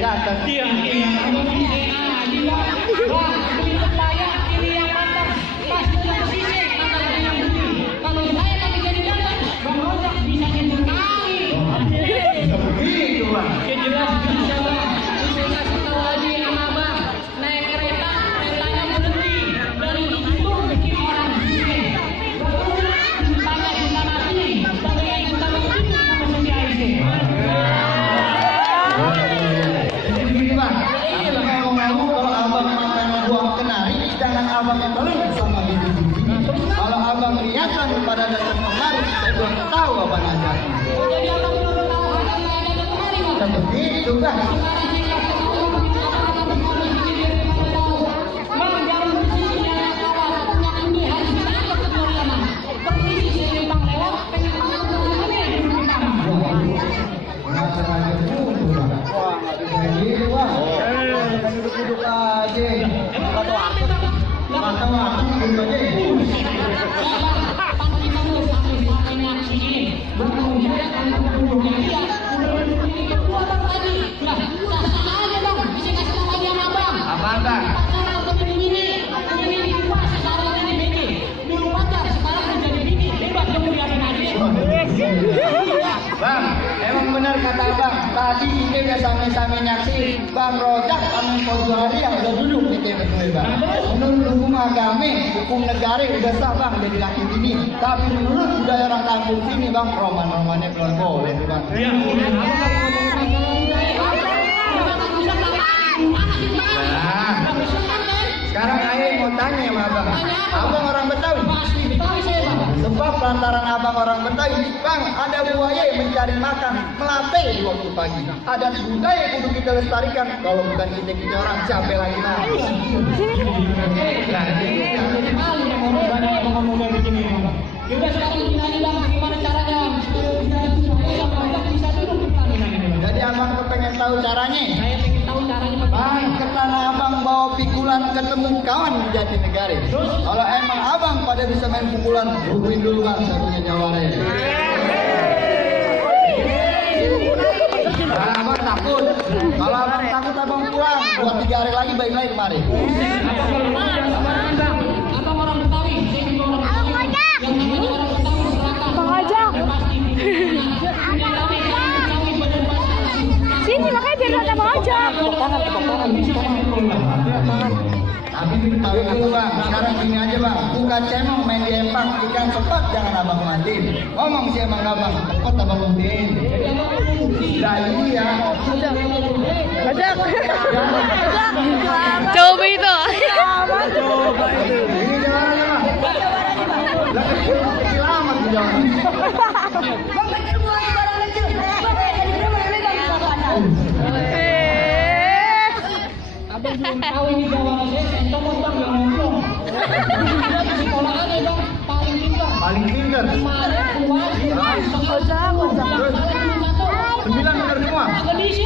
datang. Iya. Abang sisik aja bang. Bang, begitu payah pilih yang matang. Pas sudah sisik matang yang putih. Kalau saya lagi jadi datang, bang Ojak bisa nyebut kali. Begitu bang. Ya jelas bisa bang. Saya kasih tahu aja sama abang. Naik kereta, keretanya berhenti. Dari itu bikin orang sisik. Tanya kita mati. Tanya kita mati sama Susi Aisyah. Jadi begini bang, aku mau kalau abang makan buah kenari, jangan abang yang beli sama biji-biji. Kalau abang lihatkan pada datang kemari, saya belum tahu apa nasihatnya. Jadi abang belum tahu ada nggak ada kemari bang. Begitu bang. Duduk aja. Kata waktu duduk aja. Apaan bang? Bang, emang benar kata abang. Tadi ini udah sama-sama nyaksi Bang Rojak sama Pojo Hari yang udah duduk di TPW bang. Menurut hukum agama, hukum negara udah sah bang jadi laki bini. Tapi menurut budaya orang kampung sini bang, roman-romannya belum boleh tuh bang. Nah, sekarang ayah mau tanya sama abang. Abang orang Betawi. Sebab lantaran abang orang Betawi, bang, ada buaya yang mencari makan, melatih di waktu pagi. Ada budaya yang kudu kita lestarikan. Kalau bukan kita orang, siapa lagi nah? Jadi abang kepengen tahu caranya? Saya pengen tahu caranya Bang, ke tanah abang bawa pikulan ketemu kawan di Jatinegara. Kalau emang abang pada bisa main pukulan, hubungin dulu bang, saya punya jawabannya. Kalau abang takut, abang pulang, 2-3 hari lagi balik lagi kemari. Abang orang Betawi, saya juga orang Betawi. Yang namanya orang Betawi selatan. Bang Ojak. Sini makanya biar ada Bang Ojak. Tapi tahu dulu bang, sekarang gini aja bang, buka cemong main di empang, ikan cepat jangan abang mandiin. Ngomong sih emang abang, cepat abang mandiin. Nah ini ya. Ojak. Coba itu. Ini jalannya bang. Lagi kecil amat di jalan. Abang belum tahu ini jawabannya, entong bang yang ngomong. Sekolah aja bang, paling pintar. Paling pintar. Kemarin puas, Ojak. 9 benar semua. agak diisi.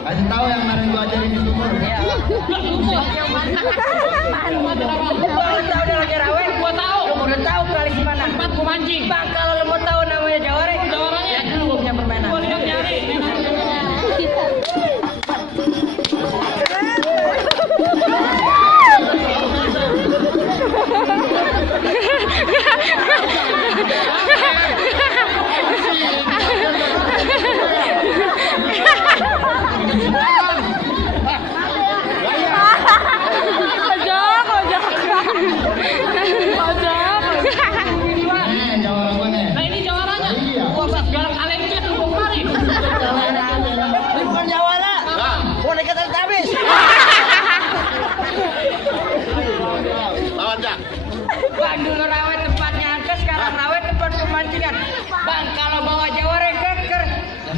Kasih tahu yang kemarin gua ajarin di sumur. Tahu lagi rawe, Gua tahu. lu udah tahu kali di mana? Tempat gua mancing. Bang, kalau lu mau tahu namanya jawara, Jawabannya. ya dulu gua punya permainan. Gua lihat nyari. Ojak. Jawabannya.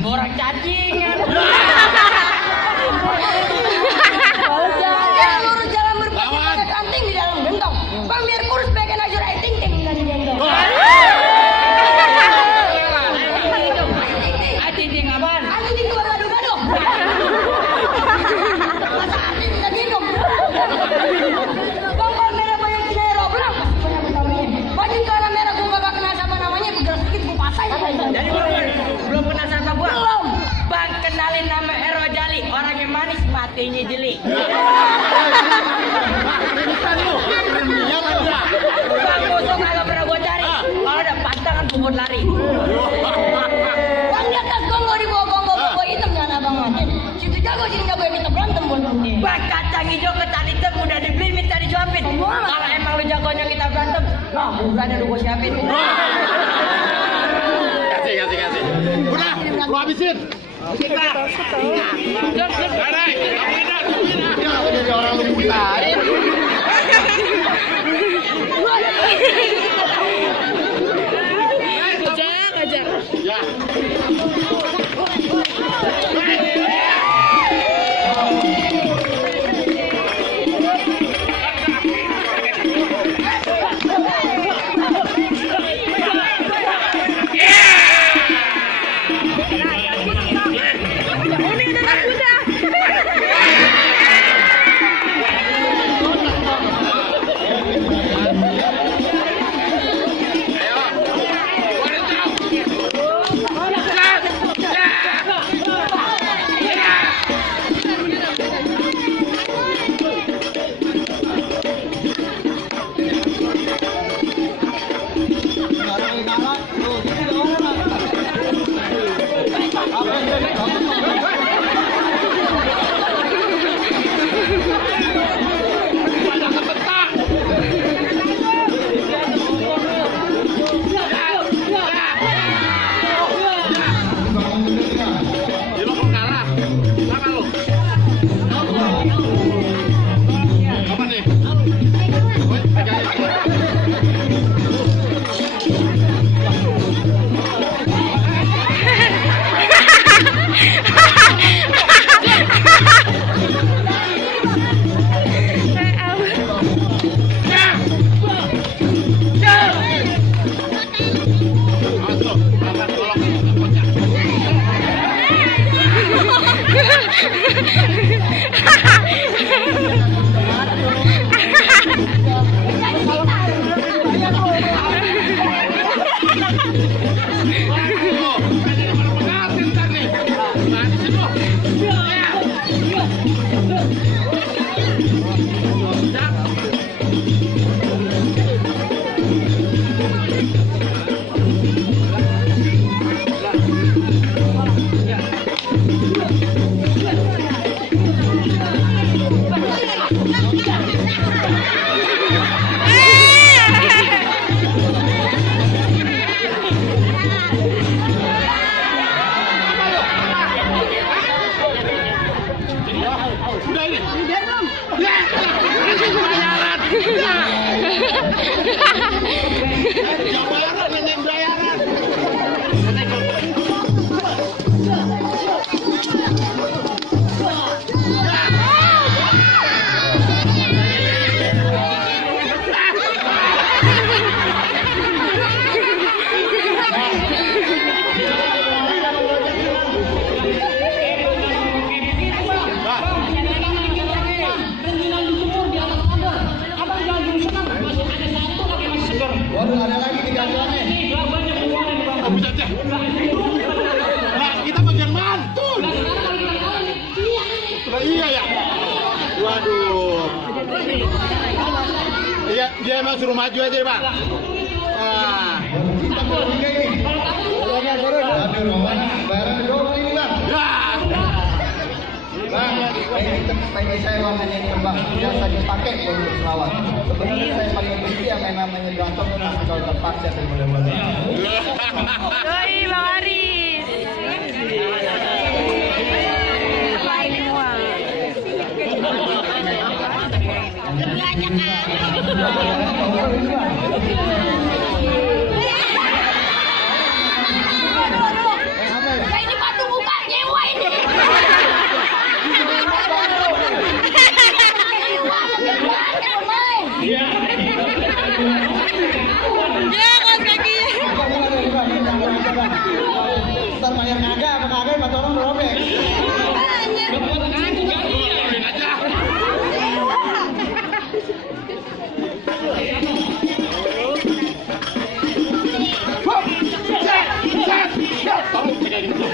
Orang cacingan. Lurus jalan berpasang ranting di dalam gentong. Bang biar kurus pengen aja rating ting nggak di gendong. Ting apaan? Ting keluar gado-gado. Masa arti bisa gendong. Bang merah banyak kena roblang. Baju celana merah gua gak kenal siapa namanya. Bergerak sedikit gua pasang. Jadi belum kenal siapa gua? Belum. Bang kenalin nama Ero Jali. Orang yang manis matinya jeli. Bang musuh kagak pernah gua cari. Kalau ada pantangan bubut lari. Bang di atas gonggong di bawah gonggong hitam jangan abang mati. Situ jago sini jago yang kita berantem buat nanti. Bang kacang hijau ketan hitam udah dibeli minta disuapin. Kalau emang lu jagonya kita berantem, nah bulannya udah gua siapin. Kasih. Udah, lu habisin. Kita. Ya, jadi orang lu butain. Ajak. Ya. Waduh, ada lagi di gantungannya. Nah, kita bagian mantul. Nah, iya ya. Waduh. Iya, dia emang suruh maju aja, Bang. Wah. Kita bertiga ini. Aduh, barang dong ini, Bang. Ya. Bang, ini saya warnanya ini, Bang. Biasa dipakai untuk selawat. Sebenarnya saya paling benci yang namanya ganteng, kalau terpaksa saya boleh-boleh. Doi, Bang Aris. Lain uang. Ini patung Enggak, mengagai mata orang berobek. Buat ngaji gantian. aja. Tolong pegang itu.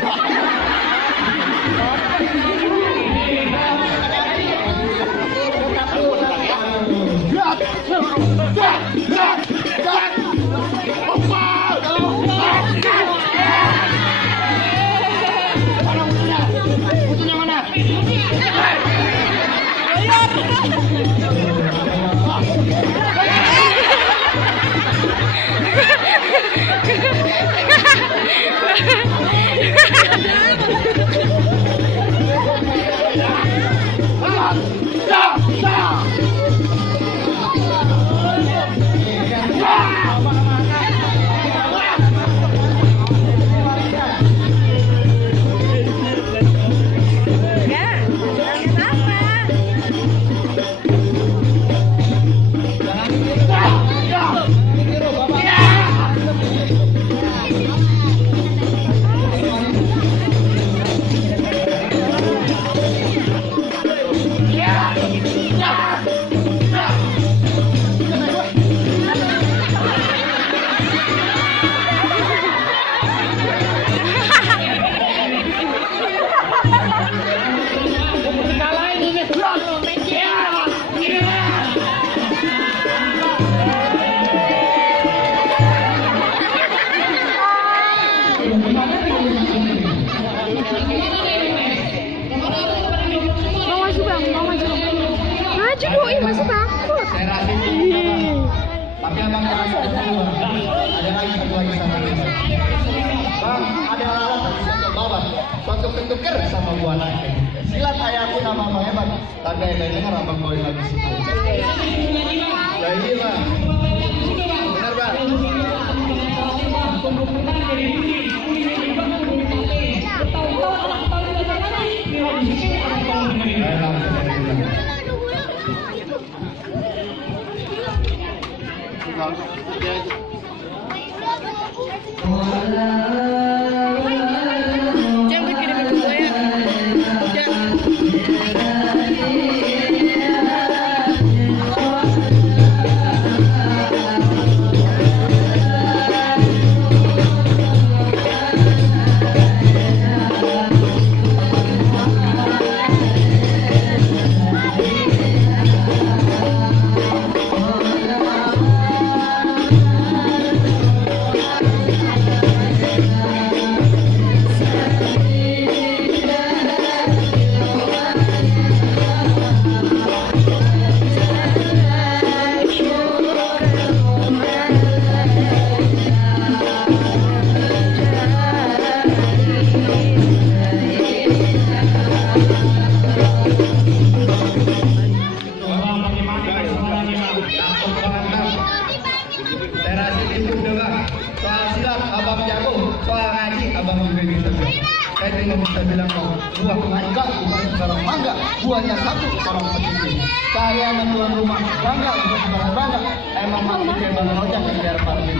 Mau maju bang, mau maju. Maju doi, masih takut. Saya rasa ini tapi abang jangan sakit dulu bang. Ada lagi satu lagi sama ini bang. Bang, ada alat yang bisa coba bang. Suatu ketuker sama buah naga. Silat ayahku nama abang hebat. Tanda yang dengar abang bawain lagi situ. Nah ini bang. Benar bang. Jangan kirim ke gue ya. Saya rasa itu udah bang. Soal silat abang jago, soal ngaji abang juga bisa bang. Saya cuma bisa bilang bang, buah mangga bukan sekarang mangga, buahnya satu sekarang petinju. Saya sama tuan rumah bangga bukan sekarang bangga. Emang masih kayak bang Rojak yang biar parmin.